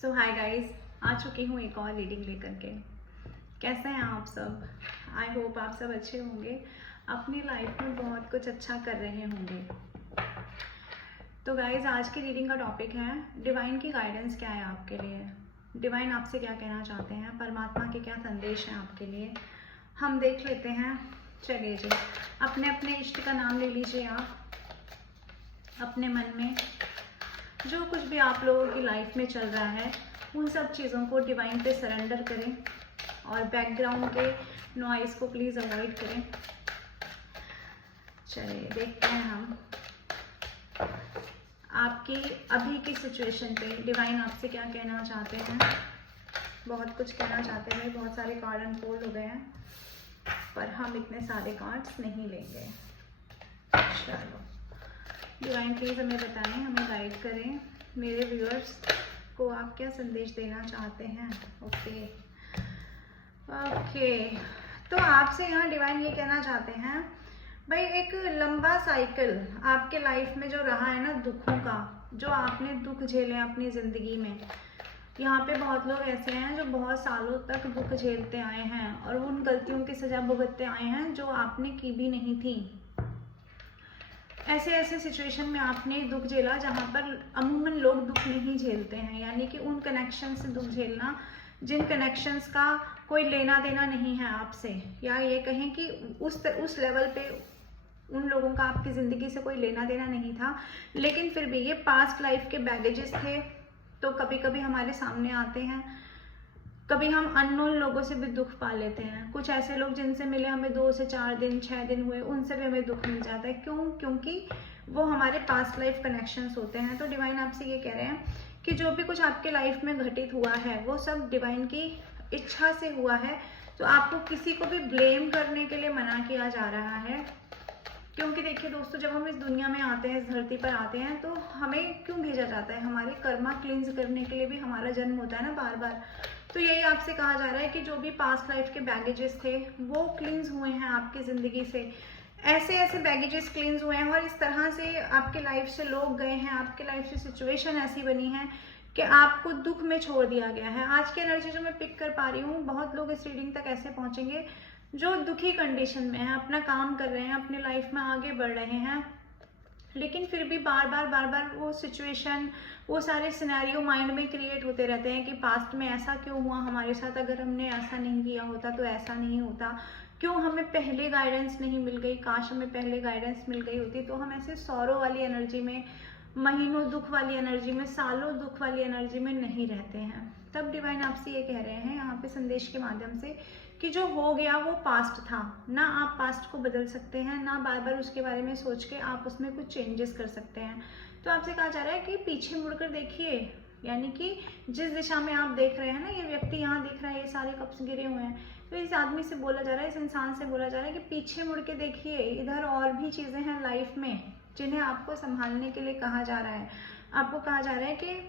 सो hi guys, आ चुकी हूँ एक और रीडिंग लेकर के। कैसे हैं आप सब? आई होप आप सब अच्छे होंगे, अपनी लाइफ में बहुत कुछ अच्छा कर रहे होंगे। तो गाइस, आज की रीडिंग का टॉपिक है डिवाइन की गाइडेंस क्या है आपके लिए। डिवाइन आपसे क्या कहना चाहते हैं, परमात्मा के क्या संदेश हैं आपके लिए, हम देख लेते हैं। चलिए जी, अपने अपने इष्ट का नाम ले लीजिए आप। अपने मन में जो कुछ भी आप लोगों की लाइफ में चल रहा है उन सब चीज़ों को डिवाइन पे सरेंडर करें और बैकग्राउंड के नॉइस को प्लीज़ अवॉइड करें। चलिए देखते हैं हम आपकी अभी की सिचुएशन पे डिवाइन आपसे क्या कहना चाहते हैं। बहुत कुछ कहना चाहते हैं, बहुत सारे कार्ड अनफोल्ड हो गए हैं, पर हम इतने सारे कार्ड्स नहीं लेंगे। चलो डिवाइन प्लीज़ हमें बताएं, हमें गाइड करें, मेरे व्यूअर्स को आप क्या संदेश देना चाहते हैं। ओके, तो आपसे यहाँ डिवाइन ये कहना चाहते हैं, भाई एक लंबा साइकिल आपके लाइफ में जो रहा है ना, दुखों का, जो आपने दुख झेले अपनी ज़िंदगी में। यहाँ पे बहुत लोग ऐसे हैं जो बहुत सालों तक दुख झेलते आए हैं और उन गलतियों की सज़ा भुगतते आए हैं जो आपने की भी नहीं थी। ऐसे ऐसे सिचुएशन में आपने दुख झेला जहाँ पर अमूमन लोग दुख नहीं झेलते हैं, यानी कि उन कनेक्शन से दुख झेलना जिन कनेक्शंस का कोई लेना देना नहीं है आपसे, या ये कहें कि उस लेवल पे उन लोगों का आपकी ज़िंदगी से कोई लेना देना नहीं था, लेकिन फिर भी ये पास्ट लाइफ के बैगेजेस थे, तो कभी कभी हमारे सामने आते हैं। कभी हम अननोन लोगों से भी दुख पा लेते हैं। कुछ ऐसे लोग जिनसे मिले हमें 2 से 4 दिन 6 दिन हुए, उनसे भी हमें दुख मिल जाता है। क्यों? क्योंकि वो हमारे पास्ट लाइफ कनेक्शंस होते हैं। तो डिवाइन आपसे ये कह रहे हैं कि जो भी कुछ आपके लाइफ में घटित हुआ है वो सब डिवाइन की इच्छा से हुआ है। तो आपको किसी को भी ब्लेम करने के लिए मना किया जा रहा है, क्योंकि देखिए दोस्तों, जब हम इस दुनिया में आते हैं, इस धरती पर आते हैं, तो हमें क्यों भेजा जाता है? हमारे कर्मा क्लींस करने के लिए भी हमारा जन्म होता है ना बार बार। तो यही आपसे कहा जा रहा है कि जो भी पास्ट लाइफ के बैगेजेस थे वो क्लींस हुए हैं आपकी ज़िंदगी से। ऐसे ऐसे बैगेजेस क्लींस हुए हैं और इस तरह से आपके लाइफ से लोग गए हैं, आपके लाइफ से सिचुएशन ऐसी बनी है कि आपको दुख में छोड़ दिया गया है। आज की एनर्जी जो मैं पिक कर पा रही हूँ, बहुत लोग इस रीडिंग तक ऐसे पहुँचेंगे जो दुखी कंडीशन में है, अपना काम कर रहे हैं, अपनी लाइफ में आगे बढ़ रहे हैं, लेकिन फिर भी बार बार वो सिचुएशन, वो सारे सिनेरियो माइंड में क्रिएट होते रहते हैं कि पास्ट में ऐसा क्यों हुआ हमारे साथ, अगर हमने ऐसा नहीं किया होता तो ऐसा नहीं होता, क्यों हमें पहले गाइडेंस नहीं मिल गई, काश हमें पहले गाइडेंस मिल गई होती। तो हम ऐसे सौरों वाली एनर्जी में, महीनों दुख वाली एनर्जी में, सालों दुख वाली एनर्जी में नहीं रहते हैं। तब डिवाइन आपसे ये कह रहे हैं यहाँ पे संदेश के माध्यम से कि जो हो गया वो पास्ट था ना, आप पास्ट को बदल सकते हैं, ना बार बार उसके बारे में सोच के आप उसमें कुछ चेंजेस कर सकते हैं। तो आपसे कहा जा रहा है कि पीछे मुड़कर देखिए, यानी कि जिस दिशा में आप देख रहे हैं ना, ये व्यक्ति यहाँ दिख रहा है, ये सारे कप्स गिरे हुए हैं, तो इस आदमी से बोला जा रहा है, इस इंसान से बोला जा रहा है कि पीछे मुड़ के देखिए, इधर और भी चीज़ें हैं लाइफ में जिन्हें आपको संभालने के लिए कहा जा रहा है। आपको कहा जा रहा है कि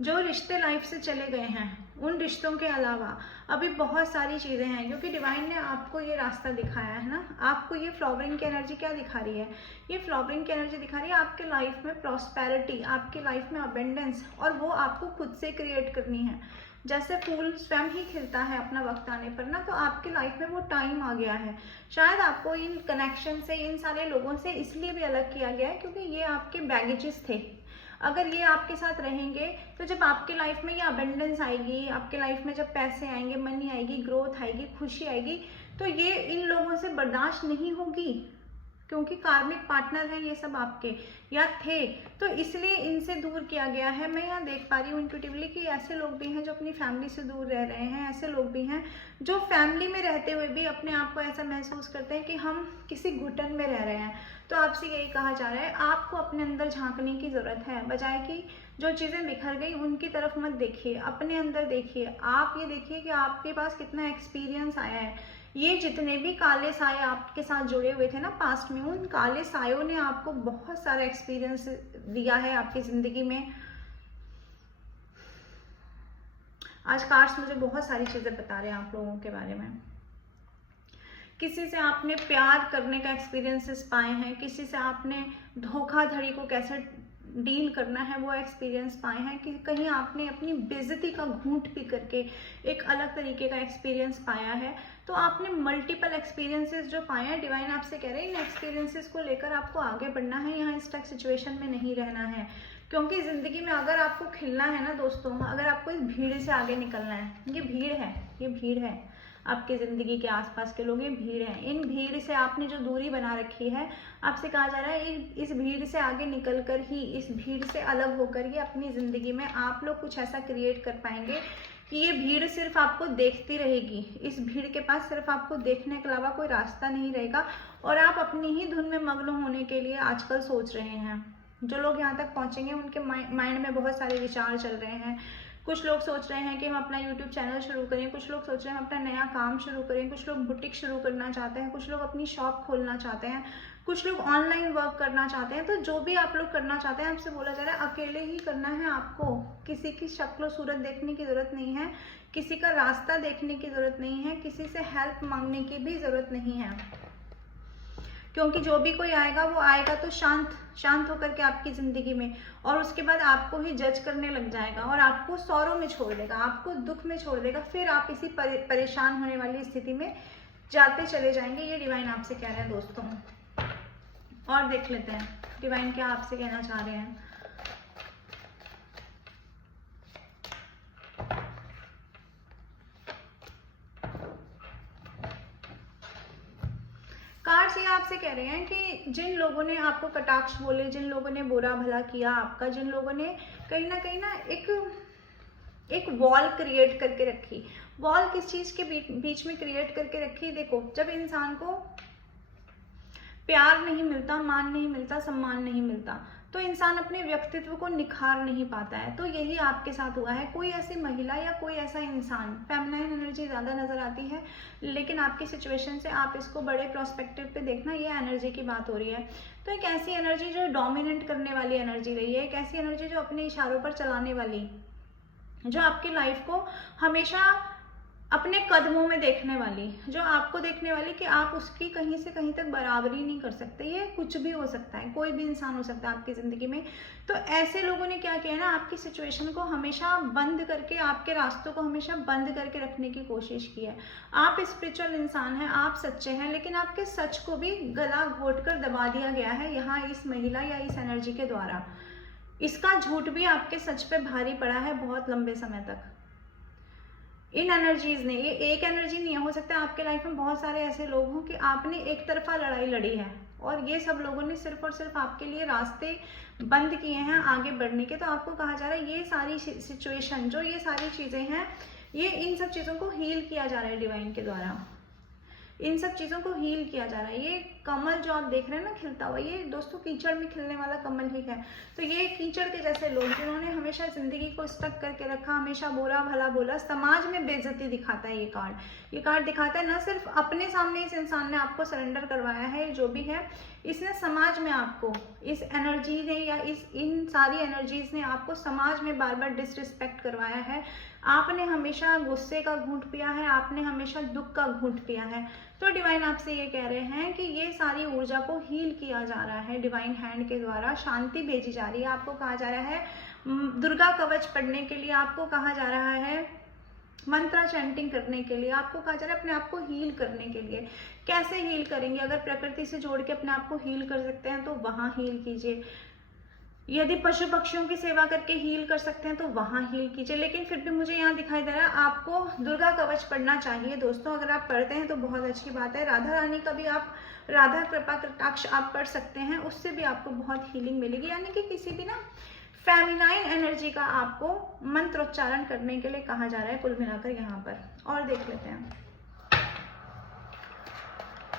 जो रिश्ते लाइफ से चले गए हैं उन रिश्तों के अलावा अभी बहुत सारी चीज़ें हैं, क्योंकि डिवाइन ने आपको ये रास्ता दिखाया है ना। आपको ये फ्लावरिंग की एनर्जी क्या दिखा रही है? ये फ्लावरिंग की एनर्जी दिखा रही है आपके लाइफ में प्रॉस्पेरिटी, आपकी लाइफ में अबेंडेंस, और वो आपको खुद से क्रिएट करनी है। जैसे फूल स्वयं ही खिलता है अपना वक्त आने पर ना, तो आपकी लाइफ में वो टाइम आ गया है। शायद आपको इन कनेक्शन से, इन सारे लोगों से इसलिए भी अलग किया गया है क्योंकि ये आपके बैगेजेस थे। अगर ये आपके साथ रहेंगे तो जब आपकी लाइफ में ये अबेंडेंस आएगी, आपके लाइफ में जब पैसे आएंगे, मनी आएगी, ग्रोथ आएगी, खुशी आएगी, तो ये इन लोगों से बर्दाश्त नहीं होगी, क्योंकि कार्मिक पार्टनर हैं ये सब आपके, या थे, तो इसलिए इनसे दूर किया गया है। मैं यहाँ देख पा रही हूँ इंट्यूटिवली कि ऐसे लोग भी हैं जो अपनी फैमिली से दूर रह रहे हैं, ऐसे लोग भी हैं जो फैमिली में रहते हुए भी अपने आप को ऐसा महसूस करते हैं कि हम किसी घुटन में रह रहे हैं। तो आपसे यही कहा जा रहा है, आपको अपने अंदर झांकने की ज़रूरत है, बजाय कि जो चीज़ें बिखर गई उनकी तरफ मत देखिए, अपने अंदर देखिए। आप ये देखिए कि आपके पास कितना एक्सपीरियंस आया है। ये जितने भी काले साए आपके साथ जुड़े हुए थे ना पास्ट में, उन काले सायों ने आपको बहुत सारा एक्सपीरियंस दिया है आपकी ज़िंदगी में। आज कार्ड्स मुझे बहुत सारी चीज़ें बता रहे हैं आप लोगों के बारे में। किसी से आपने प्यार करने का एक्सपीरियंसेस पाए हैं, किसी से आपने धोखाधड़ी को कैसे डील करना है वो एक्सपीरियंस पाए हैं, कि कहीं आपने अपनी बेइज्जती का घूंट पी करके एक अलग तरीके का एक्सपीरियंस पाया है। तो आपने मल्टीपल एक्सपीरियंसेस जो पाए हैं, डिवाइन आपसे कह रहे हैं इन एक्सपीरियंसेस को लेकर आपको आगे बढ़ना है, यहाँ स्टक सिचुएशन में नहीं रहना है। क्योंकि ज़िंदगी में अगर आपको खिलना है ना दोस्तों, अगर आपको इस भीड़ से आगे निकलना है, ये भीड़ है, ये भीड़ है, आपके ज़िंदगी के आसपास के लोग ये भीड़ है, इन भीड़ से आपने जो दूरी बना रखी है, आपसे कहा जा रहा है इस भीड़ से आगे निकल कर ही, इस भीड़ से अलग होकर ही अपनी ज़िंदगी में आप लोग कुछ ऐसा क्रिएट कर पाएंगे कि ये भीड़ सिर्फ आपको देखती रहेगी। इस भीड़ के पास सिर्फ आपको देखने के अलावा कोई रास्ता नहीं रहेगा और आप अपनी ही धुन में मग्न होने के लिए आजकल सोच रहे हैं। जो लोग यहाँ तक पहुँचेंगे उनके माइंड में बहुत सारे विचार चल रहे हैं। कुछ लोग सोच रहे हैं कि हम अपना YouTube चैनल शुरू करें, कुछ लोग सोच रहे हैं हम अपना नया काम शुरू करें, कुछ लोग बुटीक शुरू करना चाहते हैं, कुछ लोग अपनी शॉप खोलना चाहते हैं, कुछ लोग ऑनलाइन वर्क करना चाहते हैं। तो जो भी आप लोग करना चाहते हैं, आपसे बोला जा रहा है अकेले ही करना है आपको, किसी की शक्ल सूरत देखने की ज़रूरत नहीं है, किसी का रास्ता देखने की ज़रूरत नहीं है, किसी से हेल्प मांगने की भी ज़रूरत नहीं है। क्योंकि जो भी कोई आएगा वो आएगा तो शांत होकर के आपकी ज़िंदगी में, और उसके बाद आपको ही जज करने लग जाएगा और आपको सौरों में छोड़ देगा, आपको दुख में छोड़ देगा। फिर आप इसी परेशान होने वाली स्थिति में जाते चले जाएंगे। ये डिवाइन आपसे कह रहे हैं दोस्तों। और देख लेते हैं डिवाइन क्या आपसे कहना चाह रहे हैं। कार्ड्स ये आपसे कह रहे हैं कि जिन लोगों ने आपको कटाक्ष बोले, जिन लोगों ने बुरा भला किया आपका, जिन लोगों ने कहीं ना एक वॉल क्रिएट करके रखी। वॉल किस चीज़ के बीच में क्रिएट करके रखी? देखो, जब इंसान को प्यार नहीं मिलता, मान नहीं मिलता, सम्मान नहीं मिलता, तो इंसान अपने व्यक्तित्व को निखार नहीं पाता है। तो यही आपके साथ हुआ है। कोई ऐसी महिला या कोई ऐसा इंसान, फेमिनाइन एनर्जी ज़्यादा नज़र आती है, लेकिन आपकी सिचुएशन से आप इसको बड़े प्रोस्पेक्टिव पे देखना, ये एनर्जी की बात हो रही है। तो एक ऐसी एनर्जी जो डोमिनेट करने वाली एनर्जी रही है, एक ऐसी एनर्जी जो अपने इशारों पर चलाने वाली, जो आपकी लाइफ को हमेशा अपने कदमों में देखने वाली, जो आपको देखने वाली कि आप उसकी कहीं से कहीं तक बराबरी नहीं कर सकते। ये कुछ भी हो सकता है, कोई भी इंसान हो सकता है आपकी ज़िंदगी में। तो ऐसे लोगों ने क्या किया ना, आपकी सिचुएशन को हमेशा बंद करके, आपके रास्तों को हमेशा बंद करके रखने की कोशिश की है। आप स्पिरिचुअल इंसान हैं, आप सच्चे हैं, लेकिन आपके सच को भी गला घोट कर दबा दिया गया है यहाँ इस महिला या इस एनर्जी के द्वारा। इसका झूठ भी आपके सच पे भारी पड़ा है बहुत लंबे समय तक। इन एनर्जीज ने, ये एक एनर्जी नहीं है, हो सकता है आपके लाइफ में बहुत सारे ऐसे लोग हों कि आपने एक तरफा लड़ाई लड़ी है और ये सब लोगों ने सिर्फ और सिर्फ आपके लिए रास्ते बंद किए हैं आगे बढ़ने के। तो आपको कहा जा रहा है ये सारी सिचुएशन, जो ये सारी चीज़ें हैं, ये इन सब चीज़ों को हील किया जा रहा है डिवाइन के द्वारा। इन सब चीज़ों को हील किया जा रहा है। ये कमल जो आप देख रहे हैं ना खिलता हुआ, ये दोस्तों कीचड़ में खिलने वाला कमल ही है। तो ये कीचड़ के जैसे लोग जिन्होंने हमेशा ज़िंदगी को स्टक करके रखा, हमेशा बुरा भला बोला, समाज में बेइज्जती दिखाता है ये कार्ड दिखाता है। न सिर्फ अपने सामने इस इंसान ने आपको सरेंडर करवाया है, जो भी है, इसने समाज में आपको, इस एनर्जी ने या इन सारी एनर्जीज ने आपको समाज में बार बार डिसरिस्पेक्ट करवाया है। आपने हमेशा गुस्से का घूंट पिया है, आपने हमेशा दुख का घूंट पिया है। तो डिवाइन आपसे ये कह रहे हैं कि ये सारी ऊर्जा को हील किया जा रहा है डिवाइन हैंड के द्वारा, शांति भेजी जा रही है। आपको कहा जा रहा है दुर्गा कवच पढ़ने के लिए, आपको कहा जा रहा है मंत्रा चैंटिंग करने के लिए, आपको कहा जा रहा है अपने आप को हील करने के लिए। कैसे हील करेंगे? अगर प्रकृति से जोड़ के अपने आप को हील कर सकते हैं तो वहाँ हील कीजिए। यदि पशु पक्षियों की सेवा करके हील कर सकते हैं तो वहाँ हील कीजिए। लेकिन फिर भी मुझे यहाँ दिखाई दे रहा है आपको दुर्गा कवच पढ़ना चाहिए दोस्तों। अगर आप पढ़ते हैं तो बहुत अच्छी बात है। राधा रानी का भी आप, राधा कृपा कटाक्ष आप पढ़ सकते हैं, उससे भी आपको बहुत हीलिंग मिलेगी। यानी कि किसी भी ना फेमिनाइन एनर्जी का आपको मंत्रोच्चारण करने के लिए कहा जा रहा है कुल मिलाकर यहाँ पर। और देख लेते हैं,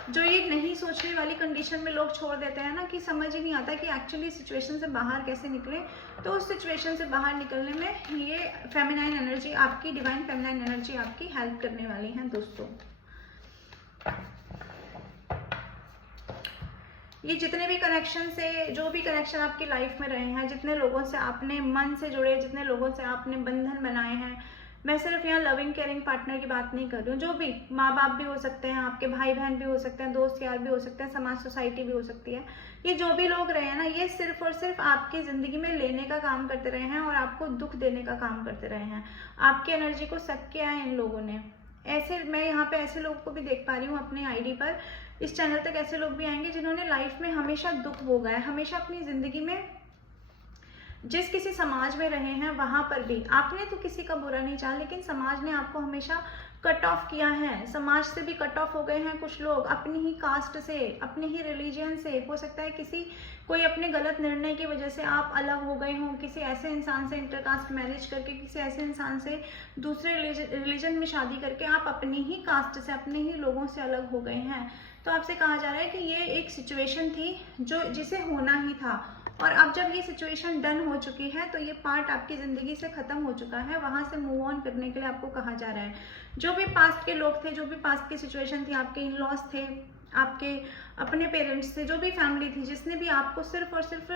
जो ये नहीं सोचने वाली कंडीशन में लोग छोड़ देते हैं ना, कि समझ ही नहीं आता कि एक्चुअली सिचुएशन से बाहर कैसे निकले, तो उस सिचुएशन से बाहर निकलने में ये फेमिनाइन एनर्जी आपकी, डिवाइन फेमिनाइन एनर्जी आपकी हेल्प करने वाली है दोस्तों। ये जितने भी कनेक्शन से, जो भी कनेक्शन आपकी लाइफ में रहे हैं, जितने लोगों से आपने मन से जुड़े, जितने लोगों से आपने बंधन बनाए हैं, मैं सिर्फ यहाँ लविंग केयरिंग पार्टनर की बात नहीं कर रही हूँ, जो भी माँ बाप भी हो सकते हैं, आपके भाई बहन भी हो सकते हैं, दोस्त यार भी हो सकते हैं, समाज सोसाइटी भी हो सकती है। ये जो भी लोग रहे हैं ना, ये सिर्फ और सिर्फ आपकी ज़िंदगी में लेने का काम करते रहे हैं और आपको दुख देने का काम करते रहे हैं। आपकी एनर्जी को सक किया है इन लोगों ने। ऐसे मैं यहाँ पे ऐसे लोगों को भी देख पा रही हूँ अपने आईडी पर। इस चैनल तक ऐसे लोग भी आएंगे जिन्होंने लाइफ में हमेशा दुख भोगा है, हमेशा अपनी ज़िंदगी में जिस किसी समाज में रहे हैं वहां पर भी आपने तो किसी का बुरा नहीं चाहा, लेकिन समाज ने आपको हमेशा कट ऑफ किया है। समाज से भी कट ऑफ हो गए हैं कुछ लोग, अपनी ही कास्ट से, अपने ही रिलीजन से। हो सकता है किसी कोई अपने गलत निर्णय की वजह से आप अलग हो गए हों, किसी ऐसे इंसान से इंटरकास्ट मैरिज करके, किसी ऐसे इंसान से दूसरे रिलीजन में शादी करके आप अपनी ही कास्ट से, अपने ही लोगों से अलग हो गए हैं। तो आपसे कहा जा रहा है कि ये एक सिचुएशन थी जो जिसे होना ही था, और अब जब ये सिचुएशन डन हो चुकी है तो ये पार्ट आपकी ज़िंदगी से ख़त्म हो चुका है। वहाँ से मूव ऑन करने के लिए आपको कहा जा रहा है। जो भी पास्ट के लोग थे, जो भी पास्ट की सिचुएशन थी, आपके इन लॉस थे, आपके अपने पेरेंट्स थे, जो भी फैमिली थी जिसने भी आपको सिर्फ और सिर्फ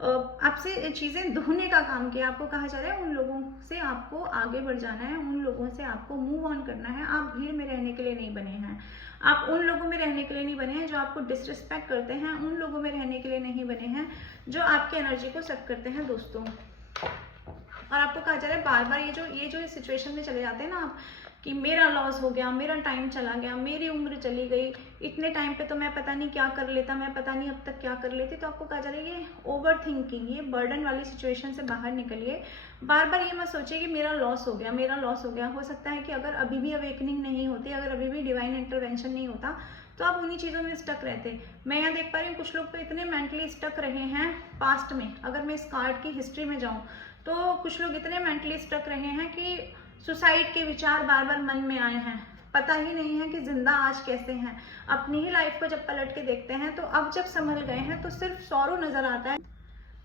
आपसे चीज़ें ढूंढने का काम किया, आपको कहा जा रहा है उन लोगों से आपको आगे बढ़ जाना है, उन लोगों से आपको मूव ऑन करना है। आप भीड़ में रहने के लिए नहीं बने हैं, आप उन लोगों में रहने के लिए नहीं बने हैं जो आपको डिसरिस्पेक्ट करते हैं, उन लोगों में रहने के लिए नहीं बने हैं जो आपकी एनर्जी को सक करते हैं दोस्तों। और आपको कहा जा रहा है बार बार ये जो सिचुएशन में चले जाते हैं ना आप, कि मेरा लॉस हो गया, मेरा टाइम चला गया, मेरी उम्र चली गई, इतने टाइम पे तो मैं पता नहीं क्या कर लेता, मैं पता नहीं अब तक क्या कर लेती। तो आपको कहा जा रहा है ये ओवर थिंकिंग, ये बर्डन वाली सिचुएशन से बाहर निकलिए। बार बार ये मत सोचिए कि मेरा लॉस हो गया, मेरा लॉस हो गया। हो सकता है कि अगर अभी भी अवेकनिंग नहीं होती, अगर अभी भी डिवाइन इंटरवेंशन नहीं होता, तो आप उन्हीं चीज़ों में स्टक रहते। मैं यहाँ देख पा रही हूँ कुछ लोग तो इतने मेंटली स्टक रहे हैं पास्ट में। अगर मैं इस कार्ड की हिस्ट्री में जाऊँ तो कुछ लोग इतने मेंटली स्टक रहे हैं कि सुसाइड के विचार बार बार मन में आए हैं। पता ही नहीं है कि जिंदा आज कैसे हैं। अपनी ही लाइफ को जब पलट के देखते हैं तो अब जब संभल गए हैं तो सिर्फ सौरो नजर आता है।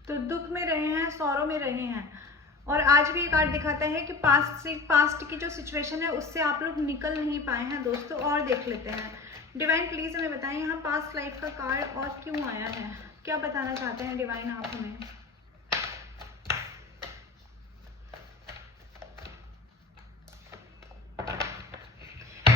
तो दुख में रहे हैं, सौरो में रहे हैं। और आज भी ये कार्ड दिखाता है कि पास्ट की जो सिचुएशन है उससे आप लोग निकल नहीं पाए हैं दोस्तों। और देख लेते हैं डिवाइन, प्लीज हमें बताएं यहाँ पास्ट लाइफ का कार्ड और क्यों आया है, क्या बताना चाहते हैं डिवाइन आप हमें।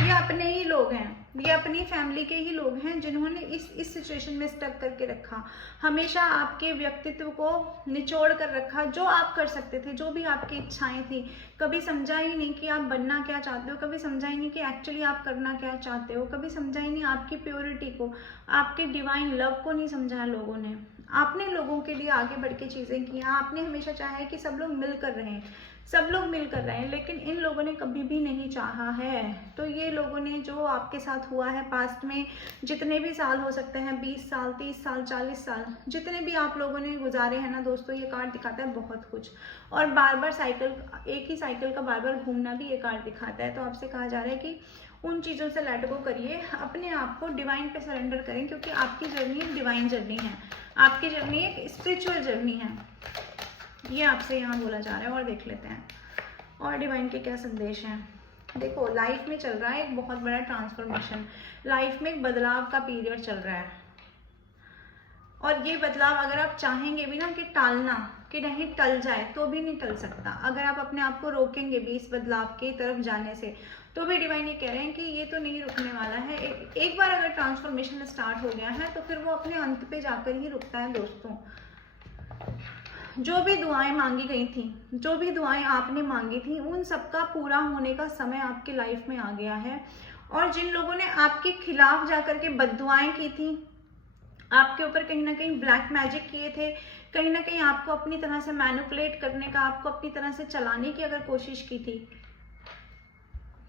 ये अपने ही लोग हैं, ये अपनी फैमिली के ही लोग हैं जिन्होंने इस सिचुएशन में स्टक करके रखा, हमेशा आपके व्यक्तित्व को निचोड़ कर रखा। जो आप कर सकते थे, जो भी आपकी इच्छाएं थी, कभी समझा ही नहीं कि आप बनना क्या चाहते हो, कभी समझा ही नहीं कि एक्चुअली आप करना क्या चाहते हो, कभी समझा ही नहीं आपकी प्योरिटी को, आपके डिवाइन लव को नहीं समझा लोगों ने। आपने लोगों के लिए आगे बढ़ के चीज़ें की, आपने हमेशा चाहा है कि सब लोग मिलकर रहें, सब लोग मिलकर रहें, लेकिन इन लोगों ने कभी भी नहीं चाहा है। तो ये लोगों ने जो आपके साथ हुआ है पास्ट में, जितने भी साल हो सकते हैं, 20 साल, 30 साल, 40 साल, जितने भी आप लोगों ने गुजारे हैं ना दोस्तों, ये कार्ड दिखाता है बहुत कुछ। और बार बार साइकिल, एक ही साइकिल का बार बार घूमना भी ये कार्ड दिखाता है। तो आपसे कहा जा रहा है कि उन चीज़ों से लेट गो करिए, अपने आप को डिवाइन पे सरेंडर करें, क्योंकि आपकी जर्नी एक डिवाइन जर्नी है, आपकी जर्नी एक स्पिरिचुअल जर्नी है। ये आपसे यहाँ बोला जा रहा है। और देख लेते हैं और डिवाइन के क्या संदेश हैं। देखो लाइफ में चल रहा है एक बहुत बड़ा ट्रांसफॉर्मेशन, लाइफ में एक बदलाव का पीरियड चल रहा है। और ये बदलाव अगर आप चाहेंगे भी ना कि टालना, कि नहीं टल जाए, तो भी नहीं टल सकता। अगर आप अपने आप को रोकेंगे भी इस बदलाव की तरफ जाने से, तो भी डिवाइन ये कह रहे हैं कि ये तो नहीं रुकने वाला है। एक बार अगर ट्रांसफॉर्मेशन स्टार्ट हो गया है तो फिर वो अपने अंत पे जाकर ही रुकता है दोस्तों। जो भी दुआएं मांगी गई थी, जो भी दुआएं आपने मांगी थी, उन सबका पूरा होने का समय आपकी लाइफ में आ गया है। और जिन लोगों ने आपके खिलाफ जाकर के बद्दुआएं की थी, आपके ऊपर कहीं ना कहीं ब्लैक मैजिक किए थे, कहीं ना कहीं आपको अपनी तरह से मैनिपुलेट करने का, आपको अपनी तरह से चलाने की अगर कोशिश की थी,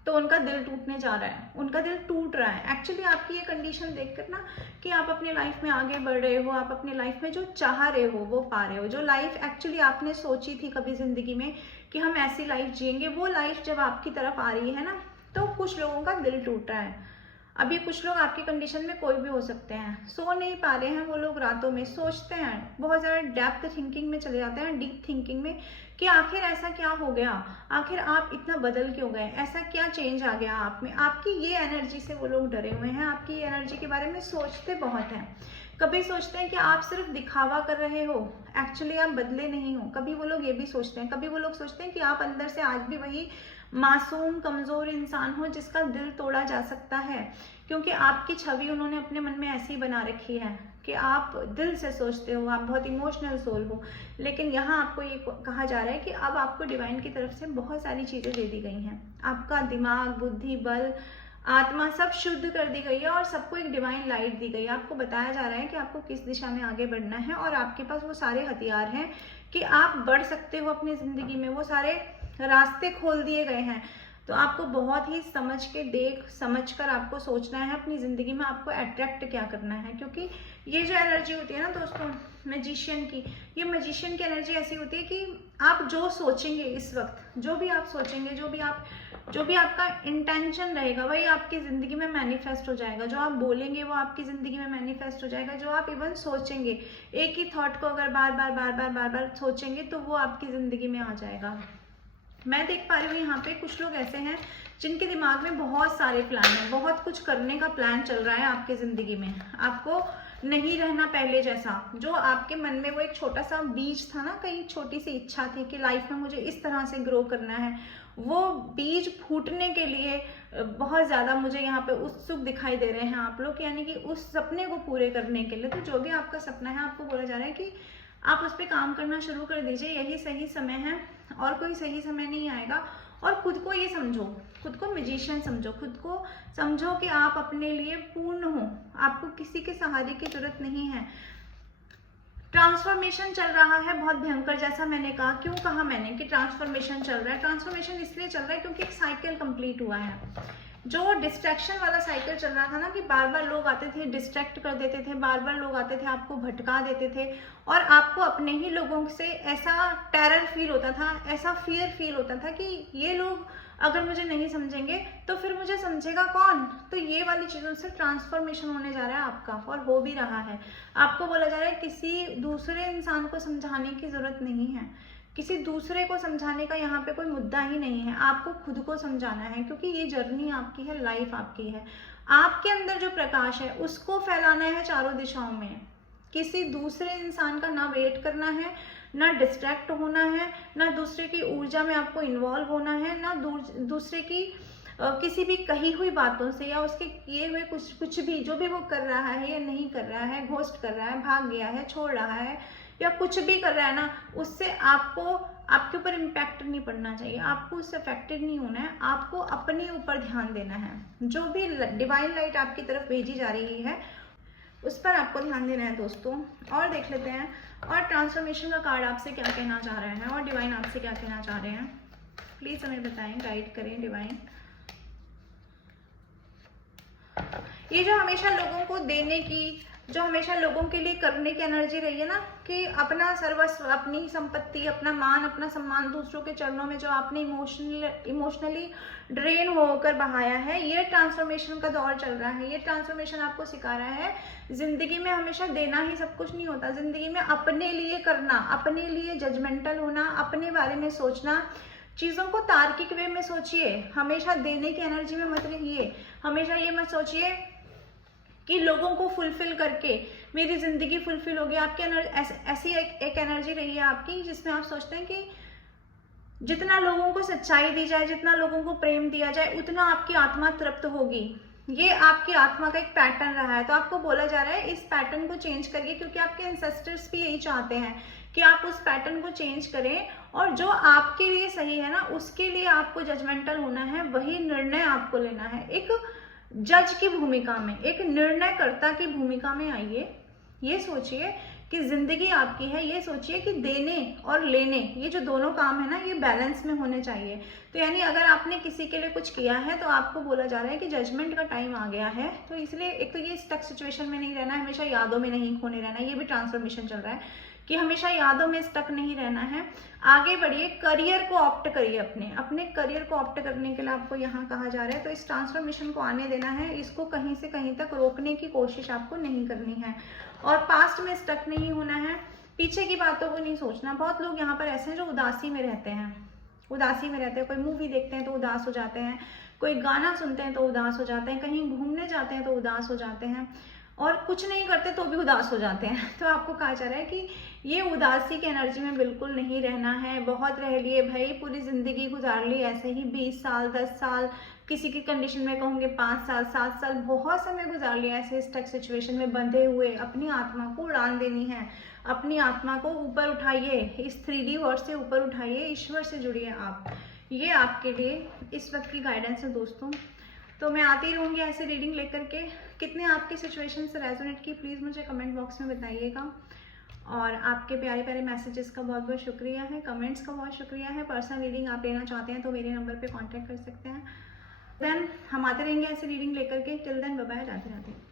तो उनका दिल टूटने जा रहा है, उनका दिल टूट रहा है। एक्चुअली आपकी ये कंडीशन देखकर ना कि आप अपनी लाइफ में आगे बढ़ रहे हो, आप अपनी लाइफ में जो चाह रहे हो वो पा रहे हो। जो लाइफ एक्चुअली आपने सोची थी कभी जिंदगी में कि हम ऐसी लाइफ जिएंगे, वो लाइफ जब आपकी तरफ आ रही है ना, तो कुछ लोगों का दिल टूट रहा है। अभी कुछ लोग आपकी कंडीशन में कोई भी हो सकते हैं, सो नहीं पा रहे हैं वो लोग, रातों में सोचते हैं, बहुत ज़्यादा डेप्थ थिंकिंग में चले जाते हैं, डीप थिंकिंग में, कि आखिर ऐसा क्या हो गया, आखिर आप इतना बदल क्यों गए, ऐसा क्या चेंज आ गया आप में। आपकी ये एनर्जी से वो लोग डरे हुए हैं, आपकी ये एनर्जी के बारे में सोचते बहुत हैं। कभी सोचते हैं कि आप सिर्फ दिखावा कर रहे हो, एक्चुअली आप बदले नहीं हो। कभी वो लोग ये भी सोचते हैं, कभी वो लोग सोचते हैं कि आप अंदर से आज भी वही मासूम कमज़ोर इंसान हो जिसका दिल तोड़ा जा सकता है, क्योंकि आपकी छवि उन्होंने अपने मन में ऐसी बना रखी है कि आप दिल से सोचते हो, आप बहुत इमोशनल सोल हो। लेकिन यहाँ आपको ये कहा जा रहा है कि अब आपको डिवाइन की तरफ से बहुत सारी चीज़ें दे दी गई हैं। आपका दिमाग, बुद्धि, बल, आत्मा सब शुद्ध कर दी गई है और सबको एक डिवाइन लाइट दी गई है। आपको बताया जा रहा है कि आपको किस दिशा में आगे बढ़ना है और आपके पास वो सारे हथियार हैं कि आप बढ़ सकते हो अपनी ज़िंदगी में। वो सारे रास्ते खोल दिए गए हैं। तो आपको बहुत ही समझ के, देख समझ कर आपको सोचना है अपनी ज़िंदगी में आपको अट्रैक्ट क्या करना है। क्योंकि ये जो एनर्जी होती है ना दोस्तों मैजिशियन की, ये मैजिशियन की एनर्जी ऐसी होती है कि आप जो सोचेंगे इस वक्त, जो भी आप सोचेंगे, जो भी आपका इंटेंशन रहेगा वही आपकी ज़िंदगी में मैनिफेस्ट हो जाएगा। जो आप बोलेंगे वो आपकी ज़िंदगी में मैनिफेस्ट हो जाएगा। जो आप इवन सोचेंगे, एक ही थॉट को अगर बार बार सोचेंगे तो वो आपकी ज़िंदगी में आ जाएगा। मैं देख पा रही हूँ यहाँ पे कुछ लोग ऐसे हैं जिनके दिमाग में बहुत सारे प्लान हैं, बहुत कुछ करने का प्लान चल रहा है आपकी ज़िंदगी में। आपको नहीं रहना पहले जैसा। जो आपके मन में वो एक छोटा सा बीज था ना, कहीं छोटी सी इच्छा थी कि लाइफ में मुझे इस तरह से ग्रो करना है, वो बीज फूटने के लिए बहुत ज़्यादा मुझे यहाँ पे उत्सुक दिखाई दे रहे हैं आप लोग, यानी कि उस सपने को पूरे करने के लिए। तो जो भी आपका सपना है, आपको बोला जा रहा है कि आप उस पर काम करना शुरू कर दीजिए। यही सही समय है और कोई सही समय नहीं आएगा। और खुद को ये समझो, खुद को मैजिशियन समझो, खुद को समझो कि आप अपने लिए पूर्ण हो, आपको किसी के सहारे की जरूरत नहीं है। ट्रांसफॉर्मेशन चल रहा है बहुत भयंकर, जैसा मैंने कहा। क्यों कहा मैंने कि ट्रांसफॉर्मेशन चल रहा है? ट्रांसफॉर्मेशन इसलिए चल रहा है क्योंकि एक साइकिल कंप्लीट हुआ है। जो डिस्ट्रैक्शन वाला साइकिल चल रहा था ना, कि बार बार लोग आते थे, डिस्ट्रैक्ट कर देते थे, बार बार लोग आते थे, आपको भटका देते थे और आपको अपने ही लोगों से ऐसा टेरर फील होता था, ऐसा फियर फील होता था कि ये लोग अगर मुझे नहीं समझेंगे तो फिर मुझे समझेगा कौन। तो ये वाली चीज़ों से ट्रांसफॉर्मेशन होने जा रहा है आपका, और हो भी रहा है। आपको बोला जा रहा है किसी दूसरे इंसान को समझाने की ज़रूरत नहीं है, किसी दूसरे को समझाने का यहाँ पे कोई मुद्दा ही नहीं है। आपको खुद को समझाना है, क्योंकि ये जर्नी आपकी है, लाइफ आपकी है। आपके अंदर जो प्रकाश है उसको फैलाना है चारों दिशाओं में। किसी दूसरे इंसान का ना वेट करना है, ना डिस्ट्रैक्ट होना है, ना दूसरे की ऊर्जा में आपको इन्वॉल्व होना है, ना दूसरे की किसी भी कही हुई बातों से या उसके किए हुए कुछ भी, जो भी वो कर रहा है या नहीं कर रहा है, घोस्ट कर रहा है, भाग गया है, छोड़ रहा है या कुछ भी कर रहा है ना, उससे आपको आपके ऊपर इम्पैक्ट नहीं पड़ना चाहिए। आपको उससे अफेक्टेड नहीं होना है। आपको अपने ऊपर ध्यान देना है। जो भी डिवाइन लाइट आपकी तरफ भेजी जा रही है उस पर आपको ध्यान देना है दोस्तों। और देख लेते हैं और ट्रांसफॉर्मेशन का कार्ड आपसे क्या कहना चाह रहे हैं और डिवाइन आपसे क्या कहना चाह रहे हैं। प्लीज हमें बताएं, गाइड करें डिवाइन। ये जो हमेशा लोगों को देने की, जो हमेशा लोगों के लिए करने की एनर्जी रही है ना, कि अपना सर्वस्व, अपनी संपत्ति, अपना मान, अपना सम्मान दूसरों के चरणों में जो आपने इमोशनली ड्रेन होकर बहाया है, ये ट्रांसफॉर्मेशन का दौर चल रहा है। ये ट्रांसफॉर्मेशन आपको सिखा रहा है जिंदगी में हमेशा देना ही सब कुछ नहीं होता। जिंदगी में अपने लिए करना, अपने लिए जजमेंटल होना, अपने बारे में सोचना, चीज़ों को तार्किक वे में सोचिए। हमेशा देने की एनर्जी में मत रहिए। हमेशा ये मत सोचिए कि लोगों को फुलफिल करके मेरी ज़िंदगी फुलफिल होगी। आपकी ऐसी एक एनर्जी रही है आपकी जिसमें आप सोचते हैं कि जितना लोगों को सच्चाई दी जाए, जितना लोगों को प्रेम दिया जाए, उतना आपकी आत्मा तृप्त होगी। ये आपकी आत्मा का एक पैटर्न रहा है। तो आपको बोला जा रहा है इस पैटर्न को चेंज करिए, क्योंकि आपके एंसेस्टर्स भी यही चाहते हैं कि आप उस पैटर्न को चेंज करें और जो आपके लिए सही है ना, उसके लिए आपको जजमेंटल होना है, वही निर्णय आपको लेना है। एक जज की भूमिका में, एक निर्णयकर्ता की भूमिका में आइए। ये सोचिए कि जिंदगी आपकी है। ये सोचिए कि देने और लेने, ये जो दोनों काम है ना, ये बैलेंस में होने चाहिए। तो यानी अगर आपने किसी के लिए कुछ किया है तो आपको बोला जा रहा है कि जजमेंट का टाइम आ गया है। तो इसलिए एक तो ये स्टक सिचुएशन में नहीं रहना है, हमेशा यादों में नहीं खोने रहना है। ये भी ट्रांसफॉर्मेशन चल रहा है कि हमेशा यादों में स्टक नहीं रहना है। आगे बढ़िए, करियर को ऑप्ट करिए। अपने करियर को ऑप्ट करने के लिए आपको यहाँ कहा जा रहा है। तो इस ट्रांसफॉर्मेशन को आने देना है, इसको कहीं से कहीं तक रोकने की कोशिश आपको नहीं करनी है और पास्ट में स्टक नहीं होना है, पीछे की बातों को नहीं सोचना। बहुत लोग यहाँ पर ऐसे हैं जो उदासी में रहते हैं, कोई मूवी देखते हैं तो उदास हो जाते हैं, कोई गाना सुनते हैं तो उदास हो जाते हैं, कहीं घूमने जाते हैं तो उदास हो जाते हैं। और कुछ नहीं करते तो भी उदास हो जाते हैं। तो आपको कहा जा रहा है कि ये उदासी की एनर्जी में बिल्कुल नहीं रहना है। बहुत रह लिए भाई, पूरी ज़िंदगी गुजार ली ऐसे ही, 20 साल 10 साल, किसी की कंडीशन में कहूँगे 5 साल 7 साल, बहुत समय गुजार लिया ऐसे स्टक सिचुएशन में बंधे हुए। अपनी आत्मा को उड़ान देनी है, अपनी आत्मा को ऊपर उठाइए, इस 3D वर्ड से ऊपर उठाइए, ईश्वर से जुड़िए आप। ये आपके लिए इस वक्त की गाइडेंस है दोस्तों। तो मैं आती रहूँगी ऐसे रीडिंग लेकर के। कितने आपकी सिचुएशन से रेजोनेट की प्लीज़ मुझे कमेंट बॉक्स में बताइएगा। और आपके प्यारे प्यारे मैसेजेस का बहुत बहुत शुक्रिया है, कमेंट्स का बहुत शुक्रिया है। पर्सनल रीडिंग आप लेना चाहते हैं तो मेरे नंबर पे कांटेक्ट कर सकते हैं। देन हम आते रहेंगे ऐसे रीडिंग लेकर के। Till then bye bye, Radhe Radhe.